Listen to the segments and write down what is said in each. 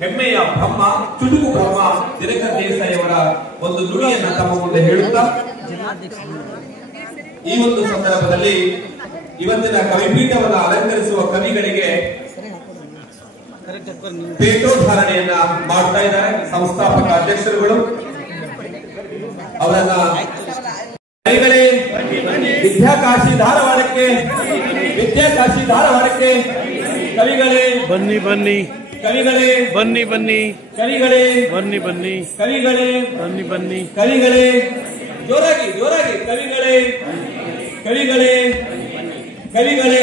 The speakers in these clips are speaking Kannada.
ಹೆಮ್ಮೆಯ ಬ್ರಹ್ಮ ಚುಟುಕು ಬ್ರಹ್ಮ ದಿನಕರ್ ದೇಸಾಯಿ ಅವರ ಒಂದು ನುಡಿಯನ್ನ ತಮ್ಮ ಮುಂದೆ ಹೇಳುತ್ತಾ ಈ ಒಂದು ಸಂದರ್ಭದಲ್ಲಿ ಇವತ್ತಿನ ಕವಿಪೀಠವನ್ನು ಅಲಂಕರಿಸುವ ಕವಿಗಳಿಗೆ ಪೀಠೋದ್ಧಾರಣೆಯನ್ನ ಮಾಡ್ತಾ ಇದ್ದಾರೆ ಸಂಸ್ಥಾಪಕ ಅಧ್ಯಕ್ಷರುಗಳು. ಅವರನ್ನ ಕವಿಗಳೇ ವಿದ್ಯಾಕಾಶಿ ಧಾರವಾಡಕ್ಕೆ ಕವಿಗಳೇ ಬನ್ನಿ ಬನ್ನಿ ಕವಿಗಳೇ ಬನ್ನಿ ಬನ್ನಿ ಕವಿಗಳೇ ಬನ್ನಿ ಬನ್ನಿ ಕವಿಗಳೇ ಬನ್ನಿ ಬನ್ನಿ ಕವಿಗಳೇ ಜೋರಾಗಿ ಕವಿಗಳೇ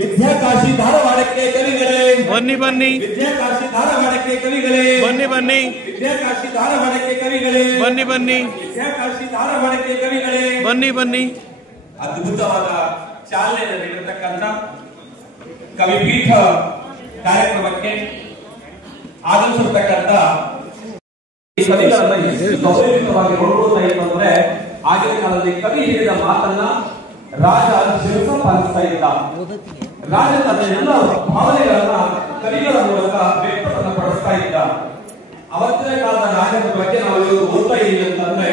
ವಿದ್ಯಾಕಾಶಿ ಧಾರವಾಡಕ್ಕೆ ಕವಿಗಳೇ ಬನ್ನಿ ಬನ್ನಿ ವಿದ್ಯಾಕಾಶಿ ಧಾರವಾಡಕ್ಕೆ ಕವಿಗಳೇ ಬನ್ನಿ ಬನ್ನಿ ವಿದ್ಯಾಕಾಶಿ ಧಾರವಾಡಕ್ಕೆ ಕವಿಗಳೇ ಬನ್ನಿ ಬನ್ನಿ ವಿದ್ಯಾಕಾಶಿ ಧಾರವಾಡಕ್ಕೆ ಕವಿಗಳೇ ಬನ್ನಿ ಬನ್ನಿ. ಅದ್ಭುತವಾದ ಚಾಲನೆ ನೀಡಿರತಕ್ಕಂಥ ಕವಿಪೀಠ ಕಾರ್ಯಕ್ರಮಕ್ಕೆ ಆಗಮಿಸಿರ್ತಕ್ಕಂಥ ಕವಿಗಳನ್ನ ಎಷ್ಟು ಗೌರವಿತವಾಗಿ ನೋಡ್ಕೊಳ್ತಾ ಇತ್ತು ಅಂದ್ರೆ ಆಗಿನ ಕಾಲದಲ್ಲಿ ಕವಿ ಹೇಳಿದ ಮಾತನ್ನ ರಾಜ ಶಿರಸ ಪಾಲಿಸ್ತಾ ಇದ್ದ. ರಾಜ ತನ್ನ ಎಲ್ಲ ಭಾವನೆಗಳನ್ನ ಕವಿಗಳ ಮೂಲಕ ವ್ಯಕ್ತವನ್ನು ಪಡಿಸ್ತಾ ಇದ್ದ. ಅವತ್ತಿನ ಕಾಲದ ರಾಜನ ಬಗ್ಗೆ ನಾವು ಇವತ್ತು ಓದ್ತಾ ಇದ್ದೀವಿ ಅಂತಂದ್ರೆ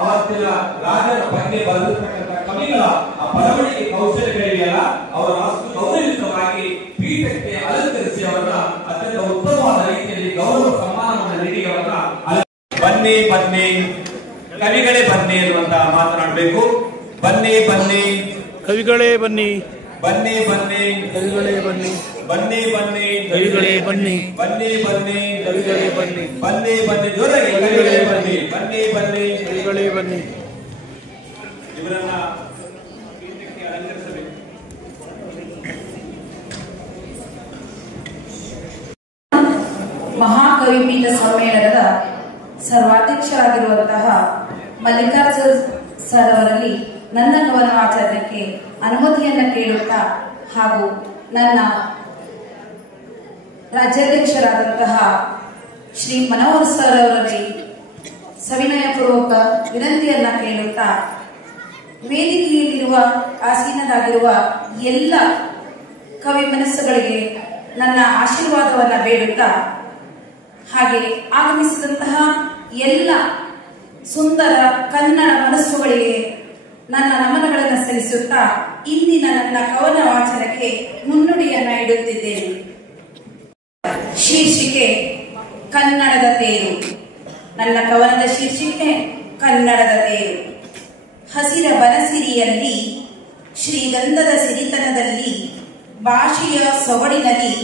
ಅವತ್ತಿನ ರಾಜನ ಬಗ್ಗೆ ಬರೆದಿರ್ತಕ್ಕಂಥ ಕವಿಗಳ ಆ ಬರವಣಿಗೆ ಕೌಶಲ್ಯಗಳಿದೆಯಲ್ಲ ಅವರನ್ನು ಅಷ್ಟು ಗೌರವಿತವಾಗಿ ಪೀಠಕ್ಕೆ ಅಲಂಕರಿಸಿ ಅವರನ್ನ ಅತ್ಯಂತ ಉತ್ತಮವಾದ ರೀತಿಯಲ್ಲಿ ಗೌರವ ಸಮ್ಮಾನವನ್ನು ನೀಡಿ ಅವರನ್ನ ಬನ್ನಿ ಬನ್ನಿ ಕವಿಗಳೇ ಬನ್ನಿ ಎನ್ನುವಂತ ಮಾತನಾಡಬೇಕು. ಬನ್ನಿ ಬನ್ನಿ ಕವಿಗಳೇ ಬನ್ನಿ ಬನ್ನಿ ಬನ್ನಿ ಕವಿಗಳೇ ಬನ್ನಿ ಬನ್ನಿ ಬನ್ನಿ ಕವಿಗಳೇ ಬನ್ನಿ ಬನ್ನಿ ಬನ್ನಿ ಕವಿಗಳೇ ಬನ್ನಿ ಬನ್ನಿ ಬನ್ನಿ ಜೋರಾಗಿ ಕವಿಗಳೇ ಬನ್ನಿ ಬನ್ನಿ ಬನ್ನಿ ಕವಿಗಳೇ ಬನ್ನಿ. ಇವರನ್ನ ಪೀಠಕ್ಕೆ ಅಲಂಕರಿಸಬೇಕು. ಮಹಾಕವಿಪೀಠ ಸಮ್ಮೇಳನದ ಸರ್ವಾಧ್ಯಕ್ಷರಾಗಿರುವಂತಹ ಮಲ್ಲಿಕಾರ್ಜುನ ಸರ್ ಅವರಲ್ಲಿ ನನ್ನ ಕವನ ವಾಚನಕ್ಕೆ ಅನುಮತಿಯನ್ನು ಕೇಳುತ್ತಾ ಹಾಗೂ ನನ್ನ ರಾಜ್ಯಾಧ್ಯಕ್ಷರಾದಂತಹ ಶ್ರೀ ಮನೋಹರ್ ಸರ್ ಅವರಲ್ಲಿ ಸವಿನಯಪೂರ್ವಕ ವಿನಂತಿಯನ್ನ ಕೇಳುತ್ತಾ ವೇದಿಕೆಯಲ್ಲಿರುವ ಆಸೀನರಾಗಿರುವ ಎಲ್ಲ ಕವಿ ಮನಸ್ಸುಗಳಿಗೆ ನನ್ನ ಆಶೀರ್ವಾದವನ್ನ ಬೇಡುತ್ತಾ ಹಾಗೆ ಆಗಮಿಸಿದಂತಹ ಎಲ್ಲ ಸುಂದರ ಕನ್ನಡ ಮನಸ್ಸುಗಳಿಗೆ ನನ್ನ ನಮನಗಳನ್ನು ಸಲ್ಲಿಸುತ್ತಾ ಇಂದಿನ ನನ್ನ ಕವನ ವಾಚನಕ್ಕೆ ಮುನ್ನುಡಿಯನ್ನ ಇಡುತ್ತಿದ್ದೇನೆ. ಶೀರ್ಷಿಕೆ ಕನ್ನಡದ ತೇರು. ನನ್ನ ಕವನದ ಶೀರ್ಷಿಕೆ ಕನ್ನಡದ ತೇರು. ಹಸಿರ ಬನಸಿರಿಯಲ್ಲಿ ಶ್ರೀಗಂಧದ ಸಿರಿತನದಲ್ಲಿ ಭಾಷೆಯ ಸೊಗಡಿನಲ್ಲಿ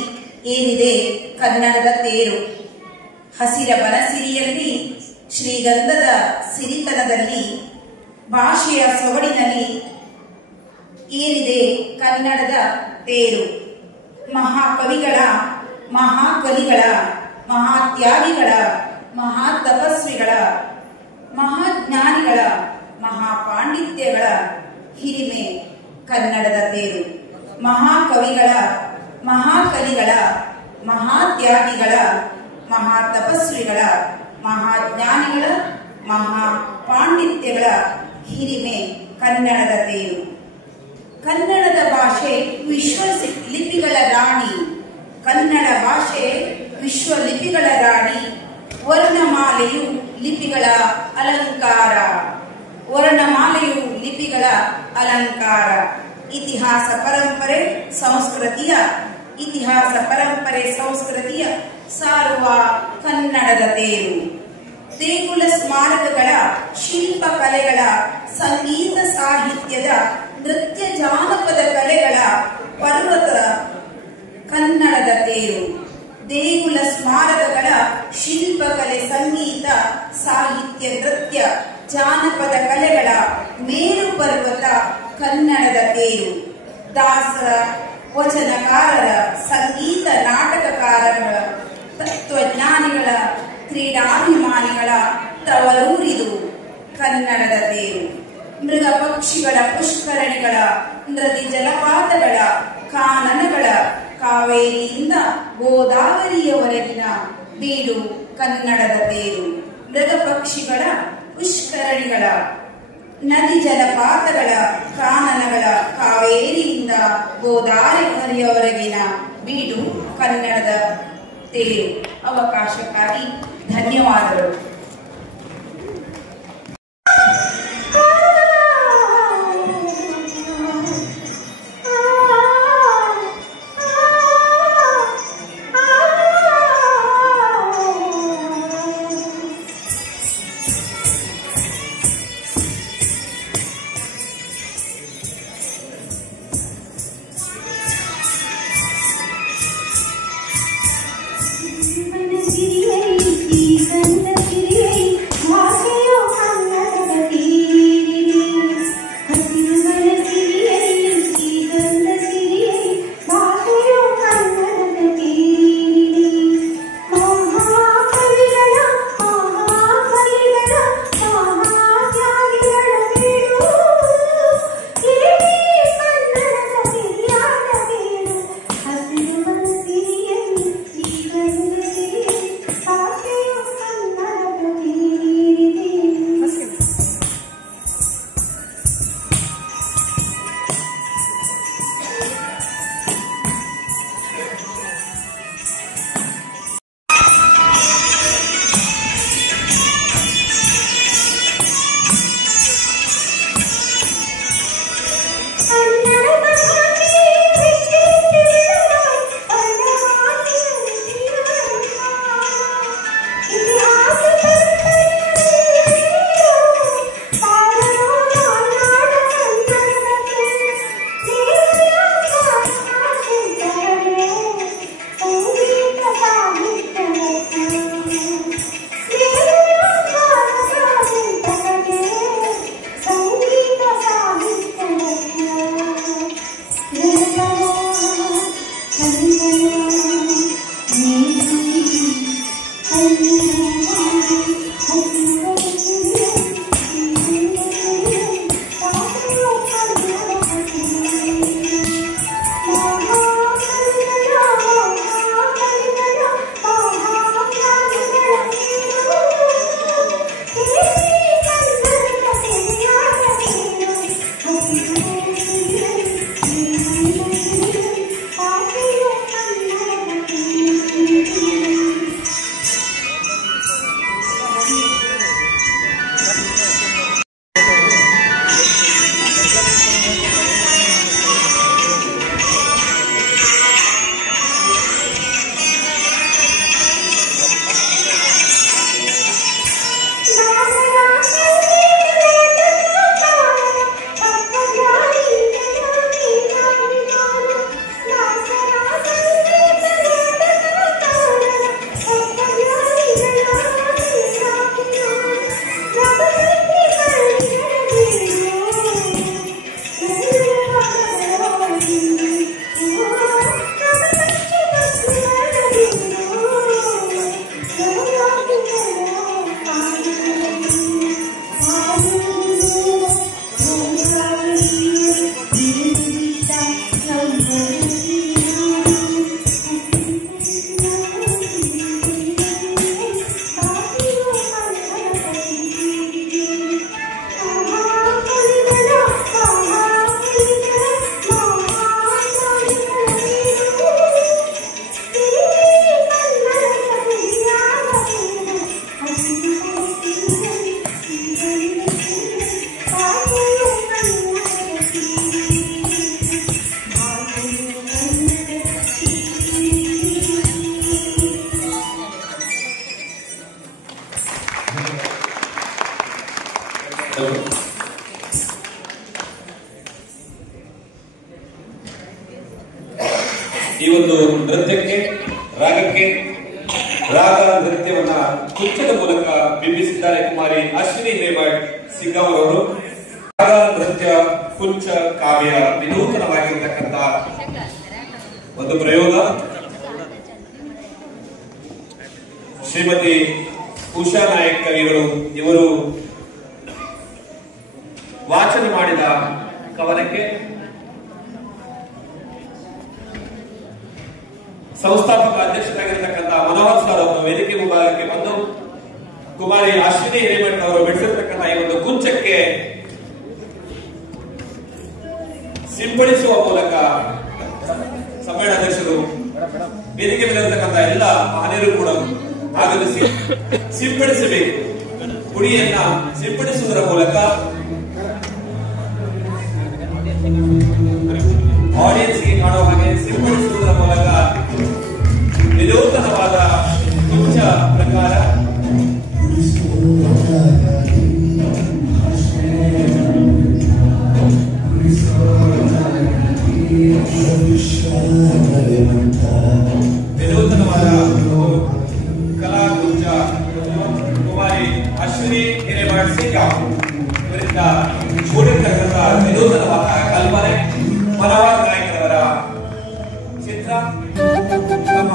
ಏನಿದೆ ಕನ್ನಡದ ತೇರು. ಹಸಿರ ಬನಸಿರಿಯಲ್ಲಿ ಶ್ರೀಗಂಧದ ಸಿರಿತನದಲ್ಲಿ ಭಾಷೆಯ ಸೊಗಡಿನಲ್ಲಿ ಏನಿದೆ ಕನ್ನಡದ ತೇರು. ಮಹಾಕವಿಗಳ ಮಹಾಕಲಿಗಳ ಮಹಾತ್ಯಾಗಿಗಳ ಮಹಾತಪಸ್ವಿಗಳ ಮಹಾಜ್ಞಾನಿಗಳ ಮಹಾಪಾಂಡಿತ್ಯಗಳ ಹಿರಿಮೆ ಕನ್ನಡದ ತೇರು. ಮಹಾಕವಿಗಳ ಮಹಾಕಲಿಗಳ ಮಹಾತ್ಯಾಗಿಗಳ ಮಹಾತಪಸ್ವಿಗಳ ಮಹಾಜ್ಞಾನಿಗಳ ಮಹಾಪಾಂಡಿತ್ಯಗಳ ಹಿರಿಮೆ ಕನ್ನಡದ ತೇರು. ಕನ್ನಡದ ಭಾಷೆ ವಿಶ್ವ ಲಿಪಿಗಳ ರಾಣಿ. ಕನ್ನಡ ಭಾಷೆ ವಿಶ್ವ ಲಿಪಿಗಳ ರಾಣಿ. ವರ್ಣಮಾಲೆಯು ಲಿಪಿಗಳ ಅಲಂಕಾರ. ವರ್ಣಮಾಲೆಯು ಲಿಪಿಗಳ ಅಲಂಕಾರ. ಇತಿಹಾಸ ಪರಂಪರೆ ಸಂಸ್ಕೃತಿಯ ಸಾರುವ ಕನ್ನಡದ ತೇರು. ದೇಗುಲ ಸ್ಮಾರಕಗಳ ಶಿಲ್ಪ ಕಲೆಗಳ ಸಂಗೀತ ಸಾಹಿತ್ಯದ ನೃತ್ಯ ಜಾನಪದ ಕಲೆಗಳ ಪರ್ವತ ಕನ್ನಡದ ತೇರು. ದೇಗುಲ ಸ್ಮಾರಕಗಳ ಶಿಲ್ಪಕಲೆ ಸಂಗೀತ ಸಾಹಿತ್ಯ ನೃತ್ಯ ಜಾನಪದ ಕಲೆಗಳ ಮೇರು ಪರ್ವತ ಕನ್ನಡದ ತೇರು. ದಾಸರ ವಚನಕಾರರ ಸಂಗೀತ ನಾಟಕಕಾರರ ತತ್ವಜ್ಞಾನಿಗಳ ಕ್ರೀಡಾಭಿಮಾನಿಗಳ ತವರೂರಿದು ಕನ್ನಡದ ತೇರು. ಮೃಗ ಪಕ್ಷಿಗಳ ಪುಷ್ಕರಣಿಗಳ ನದಿ ಜಲಪಾತಗಳ ಕಾನನಗಳ ಕಾವೇರಿಯಿಂದ ಗೋದಾವರಿಯವರೆಗಿನ ಬೀಡು ಕನ್ನಡದ ತೇರು. ಮೃಗ ಪಕ್ಷಿಗಳ ಪುಷ್ಕರಣಿಗಳ ನದಿ ಜಲಪಾತಗಳ ಕಾನನಗಳ ಕಾವೇರಿಯಿಂದ ಗೋದಾವರಿಯವರೆಗಿನ ಬೀಡು ಕನ್ನಡದ ತೇರು. ಅವಕಾಶಕ್ಕಾಗಿ ಧನ್ಯವಾದಗಳು. ಈ ಒಂದು ನೃತ್ಯಕ್ಕೆ ರಾಗಕ್ಕೆ ರಾಗ ನೃತ್ಯವನ್ನ ಕುಂಚದ ಮೂಲಕ ಬಿಂಬಿಸಿದ್ದಾರೆ ಕುಮಾರಿ ಅಶ್ವಿನಿ ಹಿರೇಮಠ್ ಸಿಂಗಾವರ್ ಅವರು. ರಾಗ ನೃತ್ಯ ಕುಂಚ ಕಾವ್ಯ ವಿನೂತನವಾಗಿರ್ತಕ್ಕಂಥ ಒಂದು ಪ್ರಯೋಗ. ಶ್ರೀಮತಿ ಉಷಾ ನಾಯಕ್ ಕವಿಗಳು ಇವರು ವಾಚನ ಮಾಡಿದ ಕವನಕ್ಕೆ ಸಂಸ್ಥಾಪಕ ಅಧ್ಯಕ್ಷರಾಗಿರ್ತಕ್ಕಂಥ ಮನೋಹರ್ ಸರ್ ಅವರು ವೇದಿಕೆ ಮುಂಭಾಗಕ್ಕೆ ಬಂದು ಕುಮಾರಿ ಅಶ್ವಿನಿ ಹಿರೇಮಠ್ ಅವರು ಬಿಡಿಸಿರ್ತಕ್ಕಂಥ ಈ ಒಂದು ಕುಂಚಕ್ಕೆ ಸಿಂಪಡಿಸುವ ಮೂಲಕ ಸಮ್ಮೇಳನಾಧ್ಯಕ್ಷರು ವೇದಿಕೆ ಮೇಲೆ ಇರತಕ್ಕಂಥ ಎಲ್ಲ ಮಹನೀಯರು ಕೂಡ ಆಗಮಿಸಿ ಸಿಂಪಡಿಸಬೇಕು. ಪುಡಿಯನ್ನ ಸಿಂಪಡಿಸುವುದರ ಮೂಲಕ ಆಡಿಯನ್ಸ್ಗೆ ಕಾಣುವ ಹಾಗೆ ಸಿಂಪಡಿಸುವುದರ ಮೂಲಕ ವಿನೂತನವಾದ ಕುಂಚ ಪ್ರಕಾರ ವಿನೂತನವಾದ ಕಲಾ ಕುಂಚ ಕುಮಾರಿ ಅಶ್ವಿನಿ ಹಿರೇಮಠ್ ಸಿಂಗ್ ಇವರಿಂದ ಕೂಡಿರ್ತಕ್ಕಂಥ ವಿನೂತನವಾದ ಕಲ್ಪನೆ ಮನವಾದ ನಾಯಕರವರ ಚಿತ್ರ ನಮ್ಮ